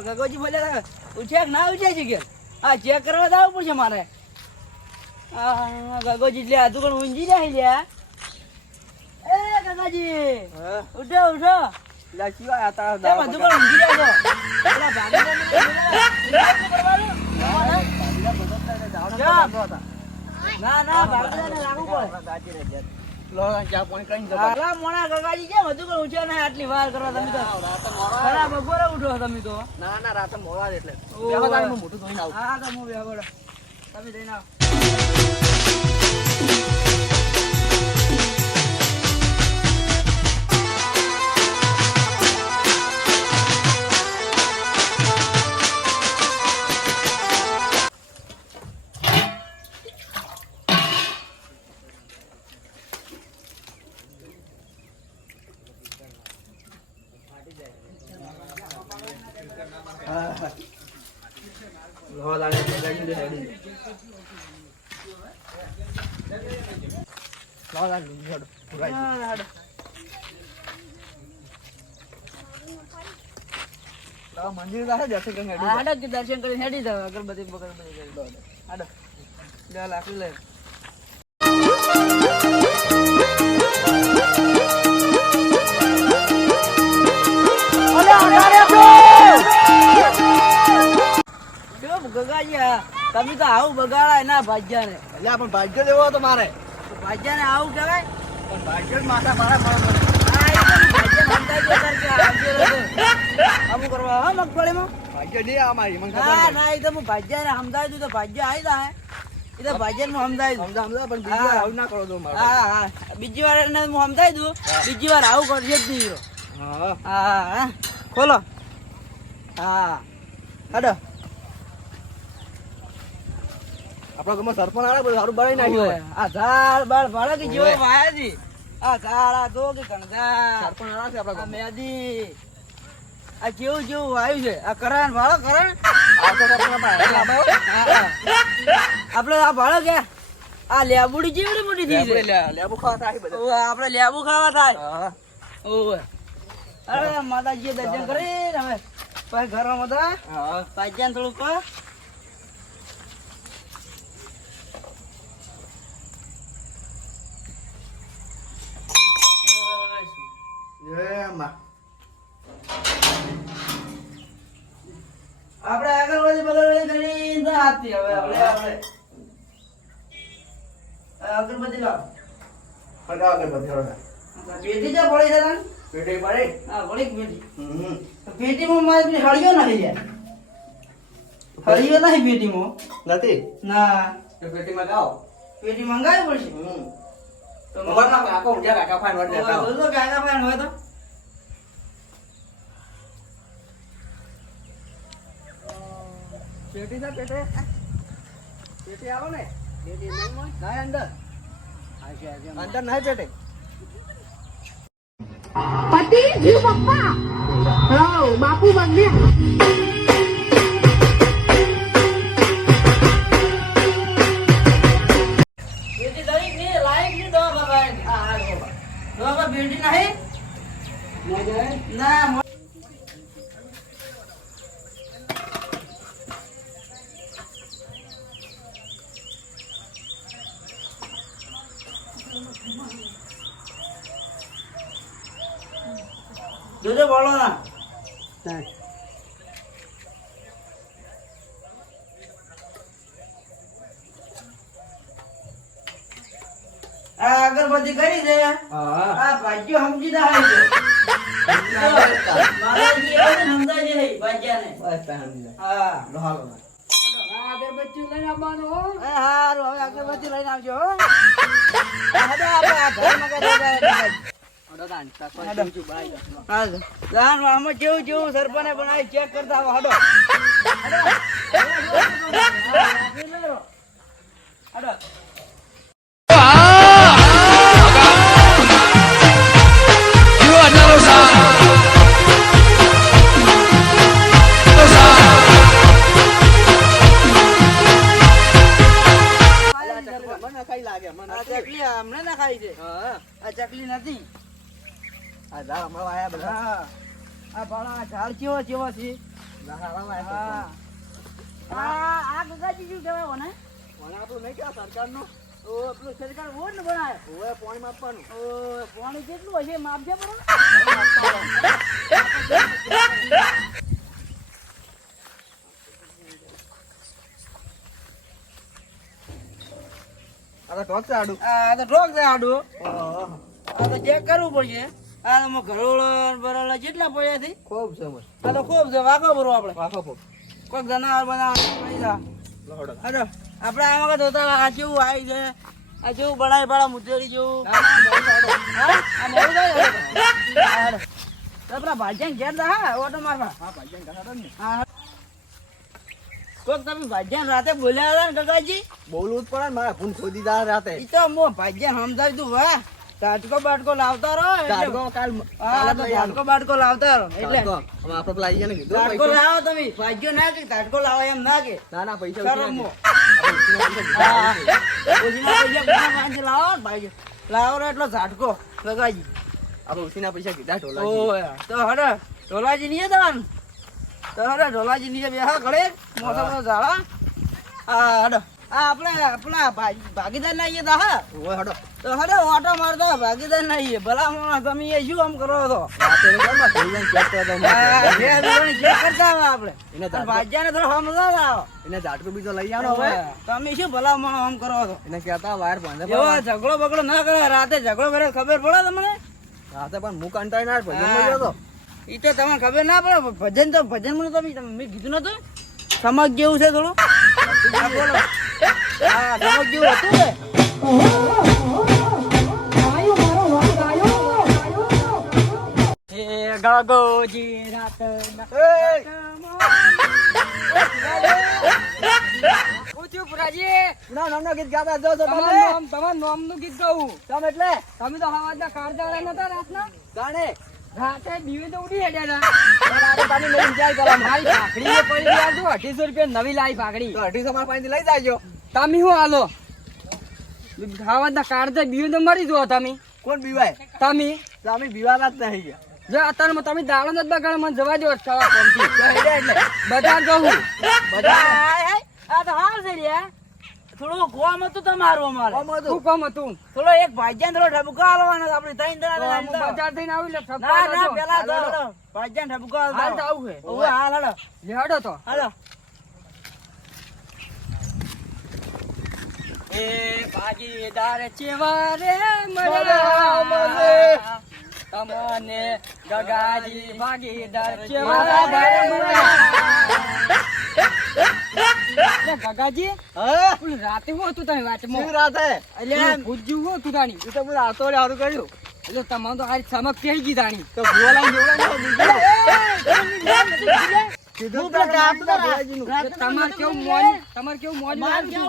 ગગોજી બોલ્યા ઉઠ્યા ના ઉઠ્યા છે કે આ ચેક કરવા જવું પડશે મારે ગગોજી લે તું પણ ઊંઘી જાય લ્યા એ ગગાજી ઉઠો ઉઠો લાચી આ તારા બધું પણ ઊંઘી જાય તો પેલા ના ના ભાગીને રાખવું પડે ચા પાણી કઈ જવા મોણા ગગાજી કેમ હતું કે ઉઠ્યા નહીં આટલી વાર કરવા તમે તો ખરા બપોરે ઉઠો તમે તો ના ના રાતે મોડા એટલે મોટું ધોઈને આવું હા તો હું બેહો તમે જઈને આવો મંદિર દર્શન કરીને હેડી જાવ અગરબત્તી લાકડી લે ગગાજી તમે તો આવું બગાડા એના ભાગ્યા ને એટલે પણ ભાગ્ય લેવો તો મારે ભાગ્યા ને આવું કહેવાય પણ ભાગ્ય માથા મારા આવું કરવા હા મગફળીમાં ભાગ્ય નહીં અમારી ના ના એ તો હું ભાગ્યા ને સમજાવી દઉં તો ભાગ્ય આવી જાય એ તો ભાગ્ય ને સમજાવી સમજાવ પણ બીજી વાર આવું ના કરો તો હા હા બીજી વાર એને હું સમજાવી દઉં બીજી વાર આવું કરશે જ નહીં હા હા ખોલો હા હાડો આપણા ગામમાં સરપંચ આવે બધું સારું બનાવી નાખ્યું આ ઝાડ બાળ ભાડે કે જેવો વાયાજી આ ઝાડ આ દો કે કણઝાડ સરપંચ આવે છે આપણા મેદી આ કેવું જેવું આવ્યું છે આ કરણ ભાડો કરણ આપણે આ ભાડો કે આ લેબુડી જેવડી મોટી થઈ છે લેબુ ખાવા થાય બધા આપણે લેબુ ખાવા થાય ઓવે અરે માતાજી દર્શન કરી હવે પછી ઘરમાં બધા પાજ્યા થોડું પા આપણે આગળવાળી બગલવાળી કરી ના આપતી હવે આપણે અગરબત્તી લાવ ફટા અગરબત્તી રોડા પેટી જ પડી જતા પેટી પડે હા પડી પેટી પેટીમાં મારે હળિયો નહીં યાર હળિયો નહીં પેટીમાં નથી ના તો પેટી મંગાવો પેટી મંગાવી પડશે તો મગરના કાકો ઉઠ્યા કાકા ફાઈન વડ દેતા તો કાકા ફાઈન હોય તો પેટી ના પેટી આવો ને પેટી નહીં હોય ના અંદર અંદર નહીં પેટી પતિ જીવ પપ્પા હો બાપુ બન્યા બેટી નહીં ના જોજો બોલો ના આ અગરબત્તી કરી દે આ ભાગ્યો સમજી દા સમજાય છે ભાગ્યા ને હા અગરબત્તી લઈને આવવાનો હારું હવે અગરબત્તી લઈને આવજો આમાં કેવું કેવું સરપંચ બનાવી ચેક કરતા આવો હાડો હાડો હમણાં ના ખાઈ છે આ ચકલી નથી આ ઝાડ હમણાં આયા બધા આ ભાડા ઝાડ કેવો છે આ ગગાજી શું કહેવાય ઓને? ઓને આપણું નહીં કહેવાય સરકારનું. ઓ પેલું સરકાર વોટ ને બનાવે. ઓએ પાણી માપવાનું. ઓ પાણી કેટલું હશે માપજે બરોબર. આ તો ઠોક છે આડું. આ તો ઠોક છે આડું. આ તો ચેક કરવું પડશે. આ તો ઘરોળો બરોળો જેટલા પડ્યા થી ખૂબ છે. આ તો ખૂબ છે. વાકો ભરો આપણે. વાકો ભરો. કોઈક જનાવર બનાવવા આપડે આમાં જોતા આ કેવું આવી છે. આ જેવું બળાય બળા મુદ્દેડી જેવું. પેલા ભાજ્યા ઘેર હા ઓટો મારવા. કોઈક તમે ભાજ્યા રાતે બોલ્યા હતા ને કાકાજી? બોલવું જ પડે ને મારા ભૂન ખોદી દા રાતે. ઈ તો મો ભાજ્યા સમજાવી તું વાહ. ઝાટકો બાટકો લાવતા રહો. ઝાટકો બાટકો લાવતા રહો. એટલે આપણે પેલા આઈ ને કીધું ઝાટકો લાવો તમે. ભાજ્યો ના કે ઝાટકો લાવો એમ ના કે. ના પૈસા લાવો એટલો ઝાટકો લગાજી. આપણે ઉસીના પૈસા કીધા ઢોલાજી. તો હડે ઢોલાજી નહીં જવાનું. તો હડે ઢોલાજી નીચે બેહા ઘડે મોસમ ઝાડા. હા હડો આપણે આપણા ભાગીદાર ના આવીએ હા. હડો તો હડો ઓટો મારતો ભાગીદાર ના આવીએ. ભલા માણસ તમે એ શું આમ કરો છો? આપણે ભાજ્યા ને થોડો સમજાવ આવો. એને ઝાટકો બીજો લઈ આવો. હવે તમે શું ભલા માણસ આમ કરો છો? એને કહેતા વાયર બાંધે. એવો ઝઘડો બગડો ના કરે. રાતે ઝઘડો કરે ખબર પડે તમને? રાતે પણ હું કંટાળી ના ભજન ગયો તો. ઈ તો તમને ખબર ના પડે. ભજન તો ભજન મને તમે મેં કીધું નતું સમજ જેવું છે થોડું. બોલો હા સમજ જેવું હતું ને. ગગોજી રાત ગીત ગાતા જો તમારું નામનું ગીત ગાવું. તમે એટલે તમે તો હવાના કારજાળા નતા રાતના જાણે રાતે દીવે તો ઉડી હેડ્યા હતા. તમે લઈ જાય કરવા મારી ભાખડી પડી ગયા છો 2800 રૂપિયા નવી લાવી ભાખડી. તો 2800 માં પાણી લઈ જાજો. તમે શું હાલો હવાના કારજા દીવે તો મરી જો. તમે કોણ બીવાય? તમે બીવાના જ નહીં ગયા. જો અત્યારે તમે દાડો નથી બગાડ મને જવા દો. એટલે બધા જવું બધા આ તો હાલ છે રે. થોડું કોમ હતું તમારું અમારે. શું કોમ હતું? થોડો એક ભાજ્યા થોડો ઠબકો આલવાનો આપણે 3 જણા બજાર થઈને આવી લે. ના પેલા તો ભાજ્યા ઠબકો હાલ તો આવું છે. ઓય હાલ હાલો લેડો તો હાલો. એ ભાગીદાર ચેવા રે મને તમને ગગાજી ભાગીદાર ચેવા રે મને. ગગાજી રાતે હું હતું તમે વાતમાં? રાતે એટલે ભૂજ્યું હું હતું તાણી. તો બધું આતોડે સારું કર્યું. એટલે તમારે તો હારી સમક કહી ગઈ તાણી. તો તમારે કેવું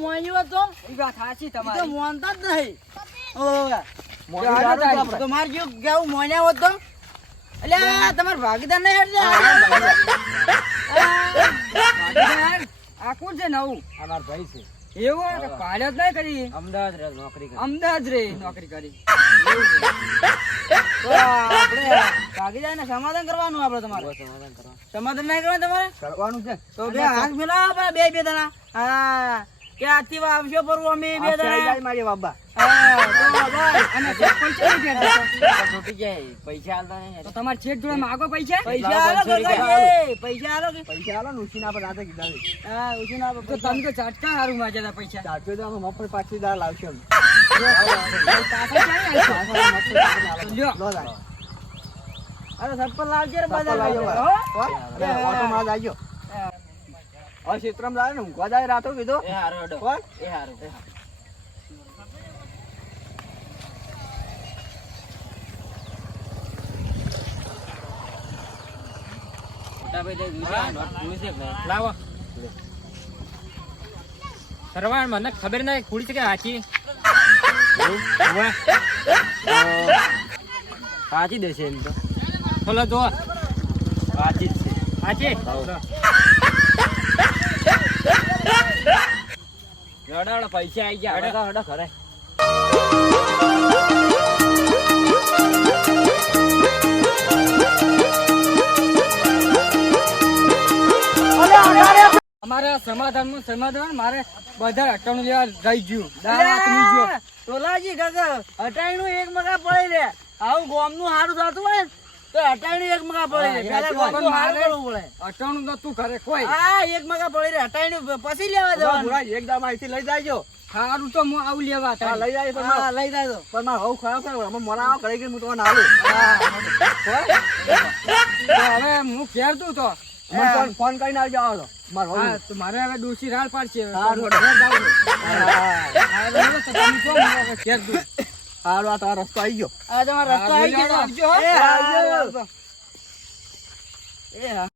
મોન્યું હતું? એ વાત સાચી તમારી. મોનતા જ નહીં. તમારે કેવું મોન્યા હોત તો એટલે તમારે ભાગીદાર નહીં હેઠ. આ કોણ છે નવું? અમાર ભાઈ છે. એવું પાડ્યો જ નહીં કરી. અમદાવાદ રે નોકરી કરી. આપણે ભાગીદાર ને સમાધાન કરવાનું. આપડે તમારે સમાધાન નહીં કરવાનું. તમારે કરવાનું છે તો બે હાથ મિલાવો બે જણા. હા કે આથી આવશો પરવું અમે બે જણા મારી બાબા. પૈસા તમારે ચેક જોડે માગો. પૈસા ઉછીના પર રાતે કીધા. તમે તો ચાટકા સારું માજ્યા પૈસા. ચાટકો તો મફત 5,000 લાવશો. અરે સપ્પલ લાવજો રે બધા ઓટો માં જાજો. હવે ક્ષેત્રમાં લાવે ને ઊંઘવા જાય રાતો કીધું. એ હારો હડો એ હારો. સરવાણ મને ખબર નહીં કુડી છે કે હાચી સાચી દેશે એમ તો. બોલો જો સાચી જ છે. હાચી રડાડો પૈસા આવી ગયા. હડો ખરે મારે સમાધાન મારે બધા અટાણું લેવા રહી ગયું દાળ આખી ગયો. તોલાજી કાકા અટાઈનું એક મગા પડે રે આવું ગોમનું હારું થતું હોય ને તો અટાઈનું એક મગા પડે રે પેલા ગોમનું હારું કરવું પડે અટાણું નતું કરે કોઈ. હા એક મગા પડે રે અટાઈનું પછી લેવા જવાનું એક દામ અહીંથી લઈ જાયજો. સારું તો હું આવું લેવા હા, લઈ જાય પણ હા લઈ જાજો પણ મારે હવે ખરાબ થાય અમે મોડા કરી કે હું તમને આલું. તો હવે હું ઘેર તું તો મને ફોન કરીને આવજો આવો તો. મારે હવે હા, તો મારે હવે ડોસી રાડ પાડશે સારું. ઘેર જાવું છે. હા, બરાબર, તો તમે કહો, મને હવે ઘેર તું. હારું, આ તમારો રસ્તો આવી ગયો. આ તમારો રસ્તો આવી ગયો આવજો, હો. એ, આવજો. આવજો. એ હા